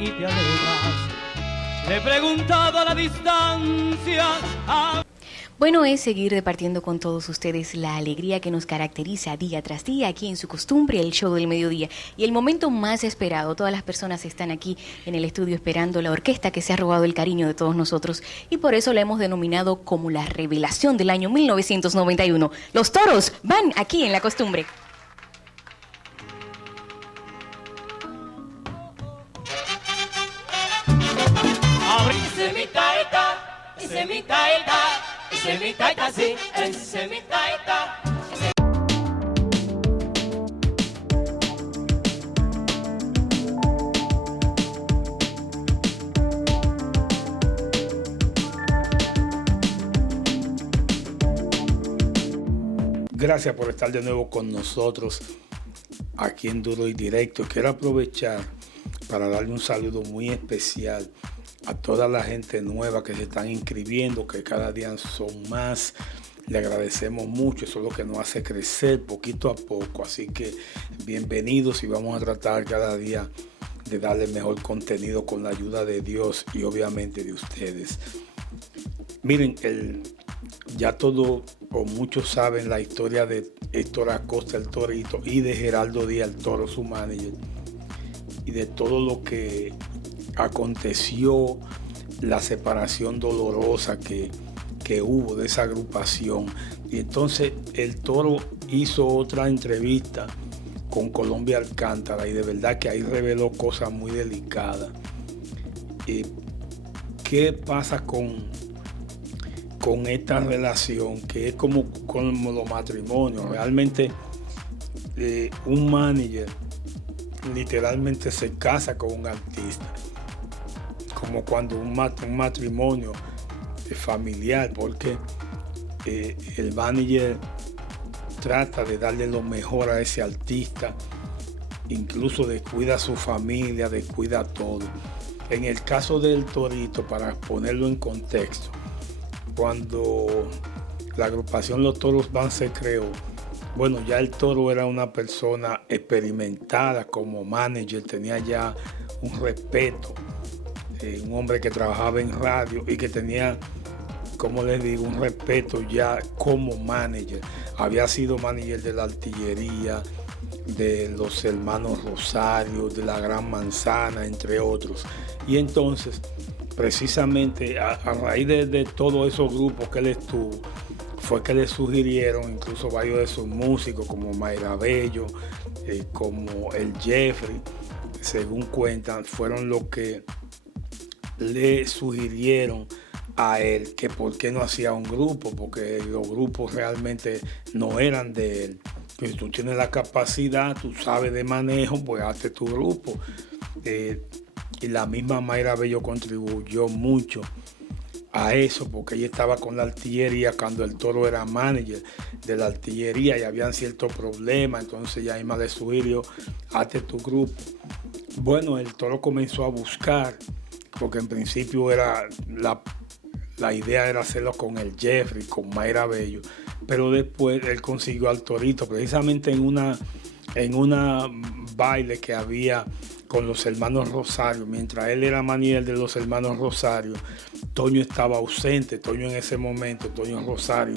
y te alejas. Le he preguntado a la distancia. Bueno, es seguir departiendo con todos ustedes la alegría que nos caracteriza día tras día aquí en Su Costumbre, el show del mediodía. Y el momento más esperado, todas las personas están aquí en el estudio esperando la orquesta que se ha robado el cariño de todos nosotros y por eso la hemos denominado como la revelación del año 1991. Los toros van aquí en La Costumbre. Ese mi taita, ese mi taita, ese mi taita, sí, ese mi taita. Gracias por estar de nuevo con nosotros aquí en Duro y Directo. Quiero aprovechar para darle un saludo muy especial a toda la gente nueva que se están inscribiendo, que cada día son más. Le agradecemos mucho, eso es lo que nos hace crecer poquito a poco. Así que bienvenidos y vamos a tratar cada día de darle mejor contenido con la ayuda de Dios y obviamente de ustedes. Miren, ya todos o muchos saben la historia de Héctor Acosta, el Torito, y de Geraldo Díaz, el Toro, su manager, y de todo lo que aconteció, la separación dolorosa que hubo de esa agrupación. Y entonces el Toro hizo otra entrevista con Colombia Alcántara y de verdad que ahí reveló cosas muy delicadas. ¿Qué pasa con esta relación? Que es como los matrimonios. Realmente un manager literalmente se casa con un artista, como cuando un matrimonio familiar, porque el manager trata de darle lo mejor a ese artista, incluso descuida a su familia, descuida todo. En el caso del Torito, para ponerlo en contexto, cuando la agrupación Los Toros Van se creó, bueno, ya el Toro era una persona experimentada como manager, tenía ya un respeto, un hombre que trabajaba en radio y que tenía, como les digo, un respeto ya como manager. Había sido manager de la Artillería, de los Hermanos Rosario, de la Gran Manzana, entre otros. Y entonces, precisamente a raíz de todos esos grupos que él estuvo, fue que le sugirieron incluso varios de sus músicos, como Mayra Bello, como el Jeffrey, según cuentan, fueron los que le sugirieron a él que por qué no hacía un grupo, porque los grupos realmente no eran de él. Si tú tienes la capacidad, tú sabes de manejo, pues hazte tu grupo. Y la misma Mayra Bello contribuyó mucho a eso, porque ella estaba con la Artillería cuando el Toro era manager de la Artillería y habían ciertos problemas, entonces ya misma le sugirió, hazte tu grupo. Bueno, el Toro comenzó a buscar, porque en principio era la idea era hacerlo con el Jeffrey, con Mayra Bello, pero después él consiguió al Torito, precisamente en una baile que había con los Hermanos Rosario. Mientras él era manager de los Hermanos Rosario, Toño estaba ausente. Toño en ese momento, Toño Rosario,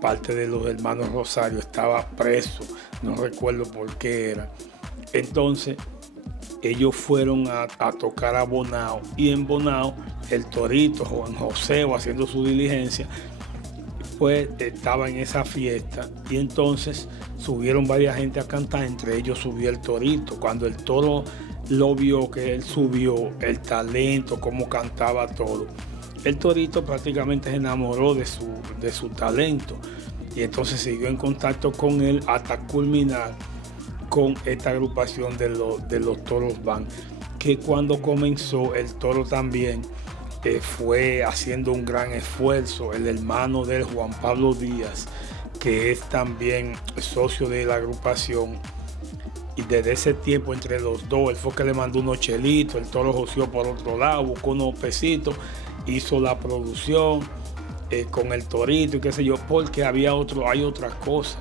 parte de los Hermanos Rosario, estaba preso, no recuerdo por qué era. Entonces ellos fueron a tocar a Bonao, y en Bonao el Torito, Juan José, haciendo su diligencia, pues estaba en esa fiesta, y entonces subieron varias gente a cantar, entre ellos subió el Torito. Cuando el Toro lo vio, que él subió, el talento, cómo cantaba todo, el Torito prácticamente se enamoró de su talento, y entonces siguió en contacto con él hasta culminar con esta agrupación de los Toros Van, que cuando comenzó el Toro también fue haciendo un gran esfuerzo. El hermano de él, Juan Pablo Díaz, que es también socio de la agrupación, y desde ese tiempo entre los dos, él fue que le mandó unos chelitos, el Toro joseó por otro lado, buscó unos pesitos, hizo la producción con el Torito y qué sé yo, porque hay otras cosas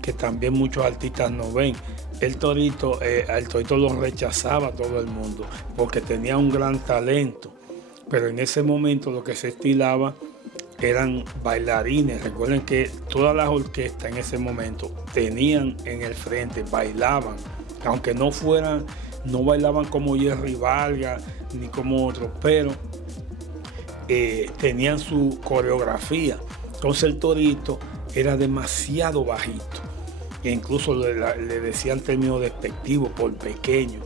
que también muchos artistas no ven. al torito lo rechazaba todo el mundo porque tenía un gran talento, pero en ese momento lo que se estilaba eran bailarines. Recuerden que todas las orquestas en ese momento tenían en el frente, bailaban, aunque no bailaban como Jerry Vargas ni como otros, pero tenían su coreografía. Entonces el torito era demasiado bajito, e incluso le decían términos despectivos por pequeño.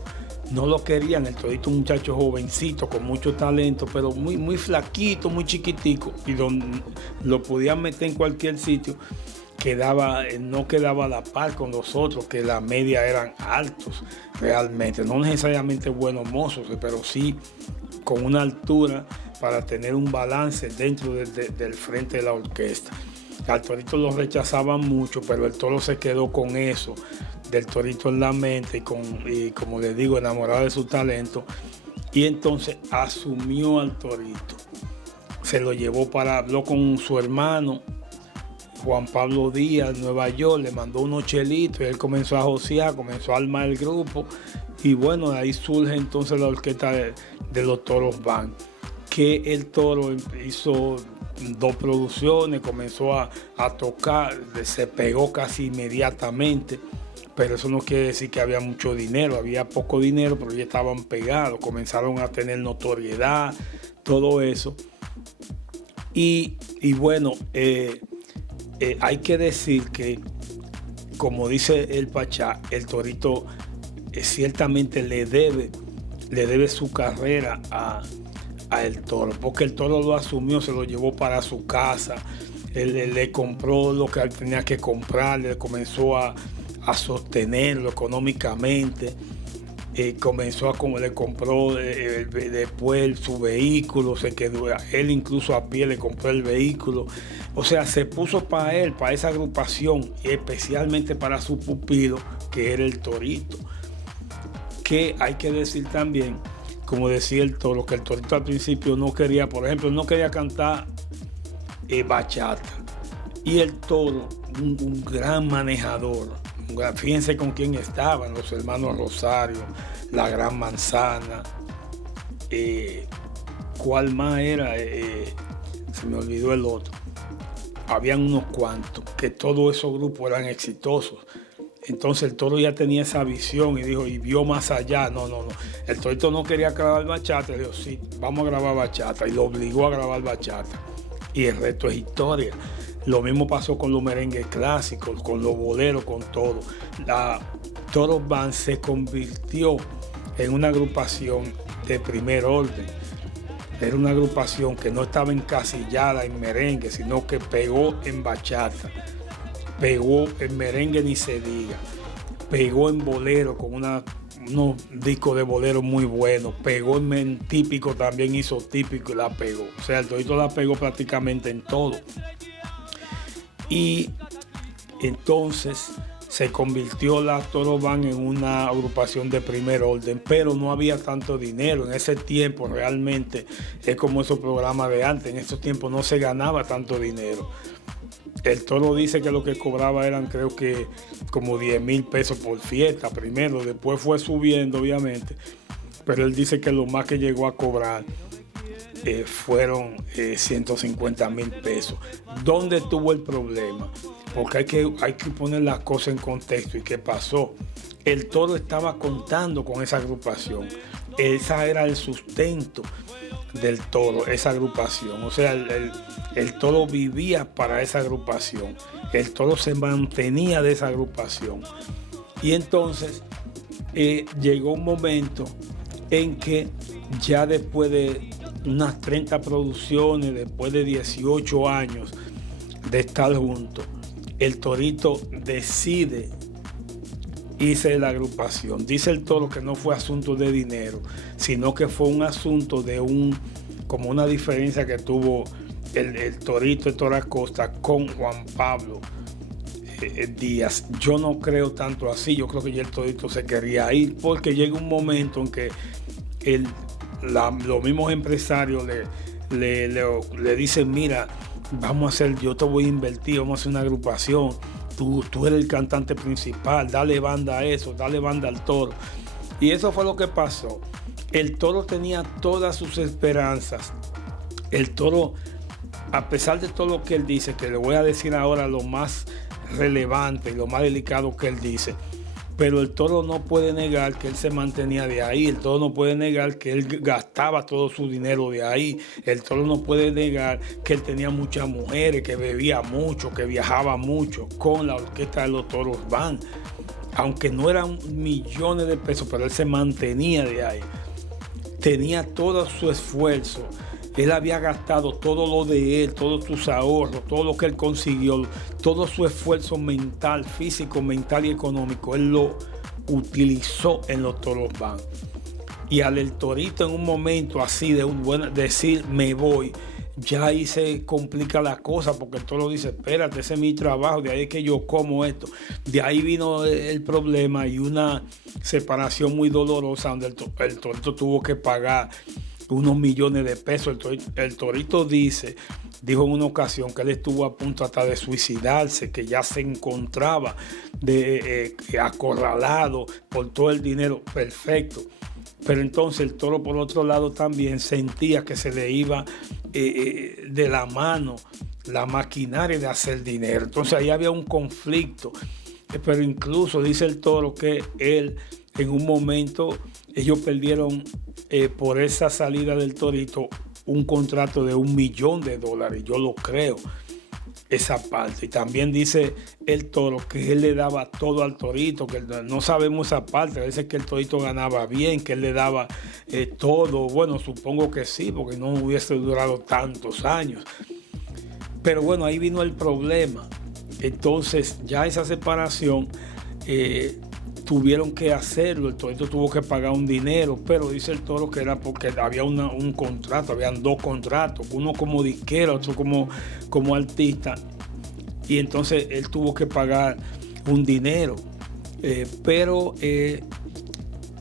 No lo querían. El torito, un muchacho jovencito con mucho talento, pero muy, muy flaquito, muy chiquitico, y lo podían meter en cualquier sitio. No quedaba a la par con los otros, que la media eran altos realmente, no necesariamente buenos mozos, pero sí con una altura para tener un balance dentro del frente de la orquesta. Al torito lo rechazaban mucho, pero el toro se quedó con eso del torito en la mente y como les digo, enamorado de su talento, y entonces asumió al torito. Se lo llevó habló con su hermano Juan Pablo Díaz, Nueva York, le mandó unos chelitos y él comenzó a josear, comenzó a armar el grupo, y bueno, de ahí surge entonces la orquesta de los Toros Band, que el toro hizo 2 producciones, comenzó a tocar, se pegó casi inmediatamente, pero eso no quiere decir que había mucho dinero, había poco dinero, pero ya estaban pegados, comenzaron a tener notoriedad, todo eso. Y bueno, hay que decir que, como dice el Pachá, el torito ciertamente le debe su carrera a el toro, porque el toro lo asumió, se lo llevó para su casa, él le compró lo que tenía que comprar, le comenzó a sostenerlo económicamente, le compró después su vehículo, se quedó, él incluso a pie le compró el vehículo, o sea, se puso para él, para esa agrupación, y especialmente para su pupilo, que era el torito. Que hay que decir también, como decía el toro, que el torito al principio no quería, por ejemplo, no quería cantar bachata, y el toro, un gran manejador. Fíjense con quién estaban, los hermanos Rosario, la Gran Manzana, ¿cuál más era? Se me olvidó el otro. Habían unos cuantos, que todos esos grupos eran exitosos. Entonces el toro ya tenía esa visión y vio más allá. No. El torito no quería grabar bachata, le dijo, sí, vamos a grabar bachata, y lo obligó a grabar bachata. Y el resto es historia. Lo mismo pasó con los merengues clásicos, con los boleros, con todo. La Toros Band se convirtió en una agrupación de primer orden. Era una agrupación que no estaba encasillada en merengue, sino que pegó en bachata, pegó en merengue ni se diga, pegó en bolero con unos discos de bolero muy buenos, pegó en típico, también hizo típico y la pegó. O sea, el torito la pegó prácticamente en todo. Y entonces se convirtió la Toros Band en una agrupación de primer orden, pero no había tanto dinero en ese tiempo. Realmente es como esos programas de antes, en esos tiempos no se ganaba tanto dinero. El toro dice que lo que cobraba eran, creo que como 10,000 pesos por fiesta primero, después fue subiendo obviamente, pero él dice que lo más que llegó a cobrar fueron 150,000 pesos. ¿Dónde tuvo el problema? Porque hay que poner las cosas en contexto. ¿Y qué pasó? El toro estaba contando con esa agrupación. Ese era el sustento del toro, esa agrupación. O sea, el toro vivía para esa agrupación. El toro se mantenía de esa agrupación. Y entonces llegó un momento en que ya después de unas 30 producciones, después de 18 años de estar juntos, el torito decide irse de la agrupación. Dice el toro que no fue asunto de dinero, sino que fue un asunto de como una diferencia que tuvo el torito de Toro Acosta con Juan Pablo Díaz. Yo no creo tanto así, yo creo que ya el torito se quería ir, porque llega un momento en que los mismos empresarios le dicen, mira, yo te voy a invertir, vamos a hacer una agrupación, tú eres el cantante principal, dale banda a eso, dale banda al toro. Y eso fue lo que pasó. El toro tenía todas sus esperanzas. El toro, a pesar de todo lo que él dice, que le voy a decir ahora lo más relevante y lo más delicado que él dice, pero el toro no puede negar que él se mantenía de ahí, el toro no puede negar que él gastaba todo su dinero de ahí, el toro no puede negar que él tenía muchas mujeres, que bebía mucho, que viajaba mucho con la orquesta de los Toros Band, aunque no eran millones de pesos, pero él se mantenía de ahí, tenía todo su esfuerzo. Él había gastado todo lo de él, todos sus ahorros, todo lo que él consiguió, todo su esfuerzo mental, físico, mental y económico, él lo utilizó en los Toros Band. Y al el torito en un momento así de decir me voy, ya ahí se complica la cosa, porque el toro dice, espérate, ese es mi trabajo, de ahí es que yo como esto. De ahí vino el problema y una separación muy dolorosa donde el torito tuvo que pagar unos millones de pesos. El torito dijo en una ocasión que él estuvo a punto hasta de suicidarse, que ya se encontraba acorralado por todo el dinero. Perfecto. Pero entonces el toro, por otro lado, también sentía que se le iba de la mano la maquinaria de hacer dinero. Entonces ahí había un conflicto. Pero incluso dice el toro que él, en un momento, ellos perdieron por esa salida del torito un contrato de $1 millón. Yo lo creo, esa parte. Y también dice el toro que él le daba todo al torito, que no sabemos esa parte, a veces que el torito ganaba bien, que él le daba todo. Bueno, supongo que sí, porque no hubiese durado tantos años. Pero bueno, ahí vino el problema. Entonces ya esa separación tuvieron que hacerlo, el torito tuvo que pagar un dinero, pero dice el toro que era porque había un contrato, habían 2 contratos, uno como disquera, otro como artista, y entonces él tuvo que pagar un dinero. Pero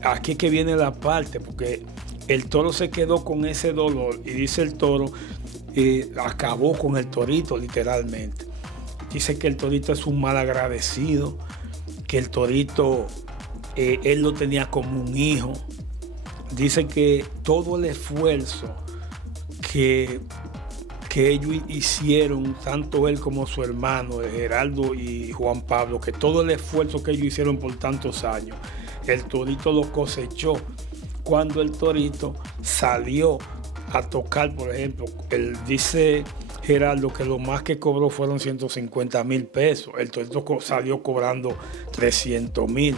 aquí es que viene la parte, porque el toro se quedó con ese dolor, y dice el toro, acabó con el torito literalmente. Dice que el torito es un mal agradecido, que el torito, él lo tenía como un hijo. Dice que todo el esfuerzo que ellos hicieron, tanto él como su hermano, Geraldo y Juan Pablo, que todo el esfuerzo que ellos hicieron por tantos años, el torito lo cosechó cuando el torito salió a tocar. Por ejemplo, él dice Geraldo que lo más que cobró fueron 150,000 pesos. El torito salió cobrando 300,000.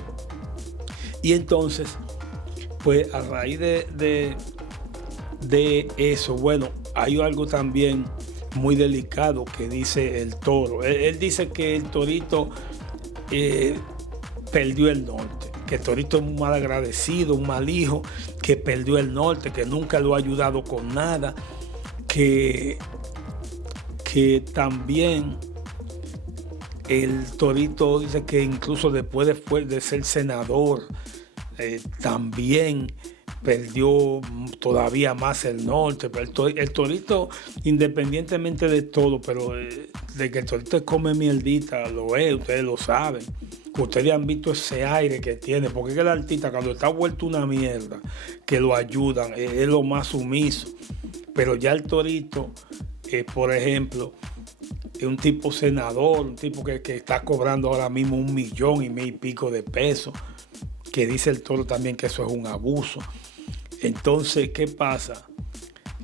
Y entonces, pues a raíz de eso, bueno, hay algo también muy delicado que dice el toro. Él dice que el torito perdió el norte, que el torito es un mal agradecido, un mal hijo, que perdió el norte, que nunca lo ha ayudado con nada, que también el torito dice que incluso después de ser senador, también perdió todavía más el norte. Pero el torito, independientemente de todo, pero de que el torito come mierdita, lo es, ustedes lo saben. Ustedes han visto ese aire que tiene, porque es que el artista cuando está vuelto una mierda, que lo ayudan, es lo más sumiso. Pero ya el torito, por ejemplo, es un tipo senador, un tipo que está cobrando ahora mismo 1,000,000 y pico de pesos, que dice el toro también que eso es un abuso. Entonces, ¿qué pasa?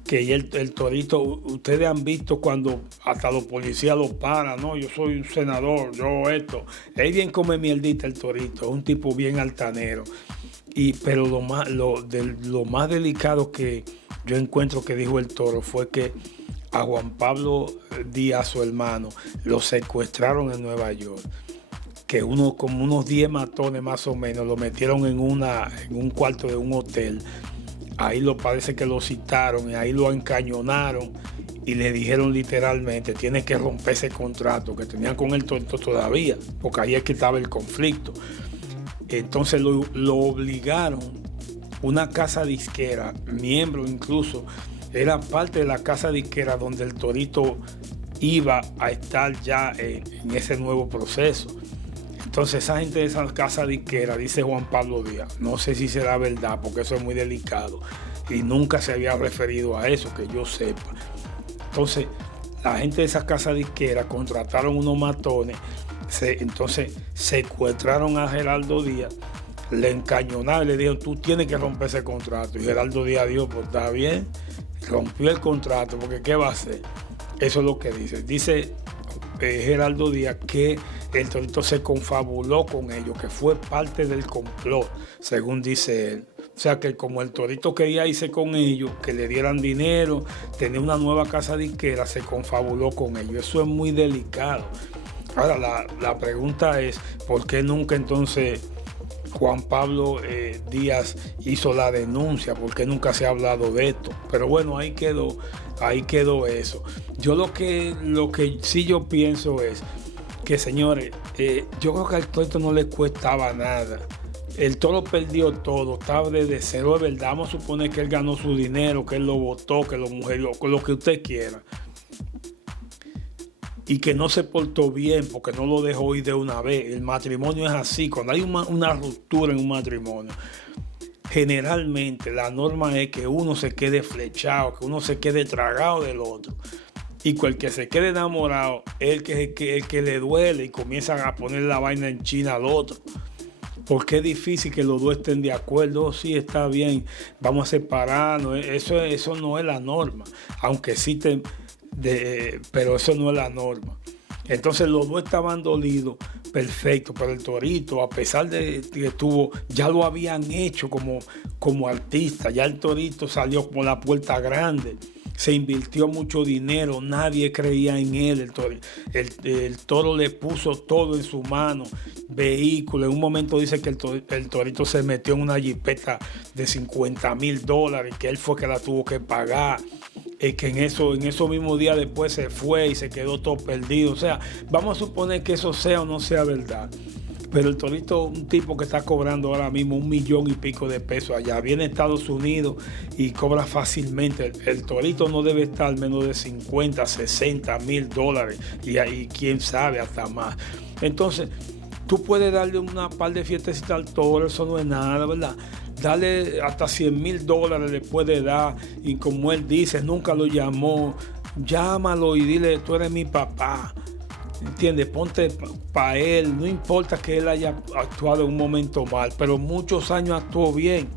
Que el torito, ustedes han visto cuando hasta los policías lo paran, no, yo soy un senador, yo esto. Él bien come mierdita el torito, es un tipo bien altanero. Pero lo más delicado que yo encuentro que dijo el toro fue que a Juan Pablo Díaz, su hermano, lo secuestraron en Nueva York. Que como unos 10 matones más o menos lo metieron en un cuarto de un hotel. Ahí parece que lo citaron y ahí lo encañonaron y le dijeron literalmente, tiene que romper ese contrato que tenían con el torito todavía, porque ahí es que estaba el conflicto. Entonces lo obligaron, una casa disquera, miembro incluso, era parte de la casa disquera donde el torito iba a estar ya en ese nuevo proceso. Entonces esa gente de esa casa disquera, dice Juan Pablo Díaz, no sé si será verdad porque eso es muy delicado y nunca se había referido a eso, que yo sepa. Entonces la gente de esa casa disquera contrataron unos matones, entonces secuestraron a Geraldo Díaz, le encañonaron y le dijeron, tú tienes que romper ese contrato. Y Geraldo Díaz dijo, pues está bien, rompió el contrato, porque ¿qué va a hacer? Eso es lo que dice. Dice Geraldo Díaz que el Torito se confabuló con ellos, que fue parte del complot, según dice él. O sea que como el Torito quería irse con ellos, que le dieran dinero, tener una nueva casa disquera, se confabuló con ellos. Eso es muy delicado. Ahora la pregunta es, ¿por qué nunca entonces Juan Pablo Díaz hizo la denuncia? ¿Por qué nunca se ha hablado de esto? Pero bueno, ahí quedó eso. Yo lo que sí yo pienso es que, señores, yo creo que al Torito no le costaba nada. El Toro perdió todo, estaba desde cero, de verdad. Vamos a suponer que él ganó su dinero, que él lo votó, que lo mujerió, con lo que usted quiera. Y que no se portó bien porque no lo dejó ir de una vez. El matrimonio es así. Cuando hay una ruptura en un matrimonio, generalmente la norma es que uno se quede flechado, que uno se quede tragado del otro. Y el que se quede enamorado es el que le duele y comienzan a poner la vaina en China al otro. Porque es difícil que los dos estén de acuerdo. Sí, está bien, vamos a separarnos. Eso no es la norma. Aunque existen, pero eso no es la norma. Entonces los dos estaban dolidos, perfecto. Pero el Torito, a pesar de que ya lo habían hecho como artista. Ya el Torito salió por la puerta grande. Se invirtió mucho dinero, nadie creía en él. El Toro le puso todo en su mano, vehículos. En un momento dice que el Torito se metió en una jipeta de $50,000, que él fue que la tuvo que pagar. Que en esos mismos días después se fue y se quedó todo perdido. O sea, vamos a suponer que eso sea o no sea verdad. Pero el Torito, un tipo que está cobrando ahora mismo $1 millón y pico de pesos allá, viene a Estados Unidos y cobra fácilmente. El Torito no debe estar menos de $50,000, $60,000 y ahí quién sabe hasta más. Entonces, tú puedes darle una par de fiestecitas al Toro, eso no es nada, ¿verdad? Dale hasta $100,000 le puede dar, y como él dice, nunca lo llamó, llámalo y dile, tú eres mi papá. ¿Entiendes? Ponte para él, no importa que él haya actuado en un momento mal, pero muchos años actuó bien.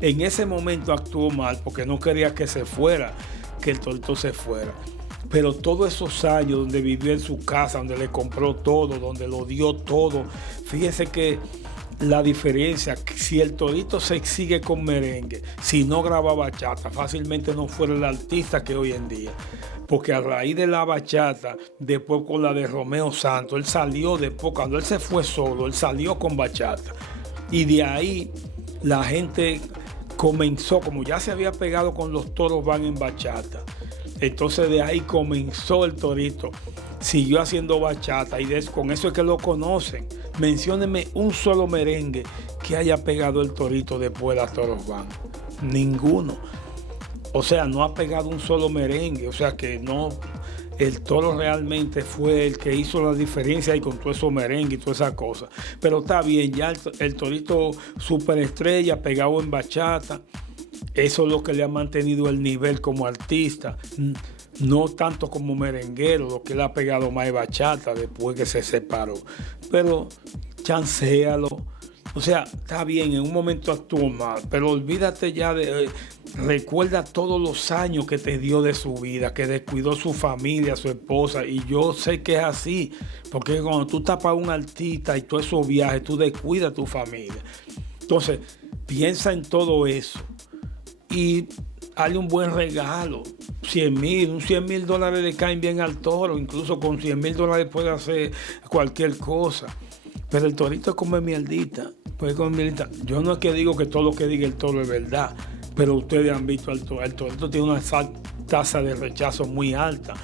En ese momento actuó mal porque no quería que se fuera, que el Torito se fuera. Pero todos esos años donde vivió en su casa, donde le compró todo, donde lo dio todo, fíjese que la diferencia, si el Torito se sigue con merengue, si no graba bachata, fácilmente no fuera el artista que hoy en día. Porque a raíz de la bachata, después con la de Romeo Santos, él salió después, cuando él se fue solo, él salió con bachata. Y de ahí la gente comenzó, como ya se había pegado con Los Toros Van en bachata, entonces de ahí comenzó el Torito, siguió haciendo bachata y con eso es que lo conocen. Mencióneme un solo merengue que haya pegado el Torito después de Los Toros Van. Ninguno. O sea, no ha pegado un solo merengue. O sea que no, el Toro realmente fue el que hizo la diferencia ahí con todo eso merengue y todas esas cosas. Pero está bien, ya el Torito superestrella pegado en bachata. Eso es lo que le ha mantenido el nivel como artista. No tanto como merenguero, lo que él ha pegado más es bachata después que se separó. Pero chancéalo. O sea, está bien, en un momento actuó mal, pero olvídate ya recuerda todos los años que te dio de su vida, que descuidó su familia, su esposa, y yo sé que es así, porque cuando tú estás para un artista y todos esos viajes, tú descuidas tu familia. Entonces, piensa en todo eso y hazle un buen regalo. $100,000 le caen bien al Toro, incluso con $100,000 puede hacer cualquier cosa. Pero el Torito es como mierdita. Yo no es que digo que todo lo que diga el Toro es verdad, pero ustedes han visto al Toro. El Torito tiene una tasa de rechazo muy alta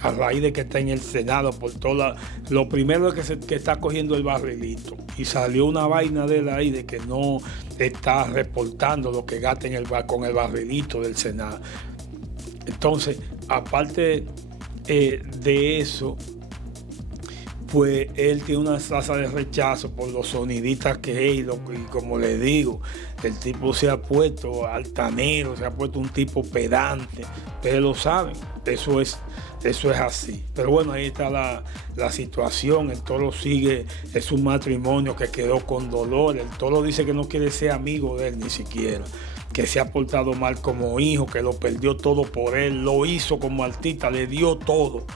a raíz de que está en el Senado por toda lo primero es que está cogiendo el barrilito, y salió una vaina de él ahí de que no está reportando lo que gasta con el barrilito del Senado. Entonces, aparte de eso, pues él tiene una tasa de rechazo por los sonidistas que es, y como le digo, el tipo se ha puesto altanero, se ha puesto un tipo pedante, ustedes lo saben, eso es así. Pero bueno, ahí está la situación. El Toro sigue, es un matrimonio que quedó con dolor. El Toro dice que no quiere ser amigo de él ni siquiera, que se ha portado mal como hijo, que lo perdió todo por él, lo hizo como artista, le dio todo.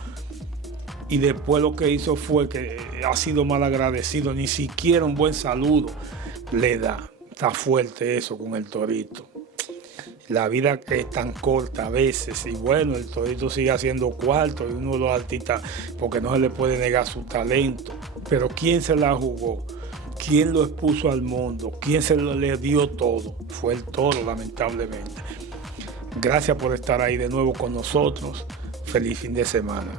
Y después lo que hizo fue que ha sido mal agradecido, ni siquiera un buen saludo le da. Está fuerte eso con el Torito. La vida es tan corta a veces, y bueno, el Torito sigue haciendo cuarto, y uno de los artistas, porque no se le puede negar su talento. Pero ¿quién se la jugó? ¿Quién lo expuso al mundo? ¿Quién le dio todo? Fue el Toro, lamentablemente. Gracias por estar ahí de nuevo con nosotros. Feliz fin de semana.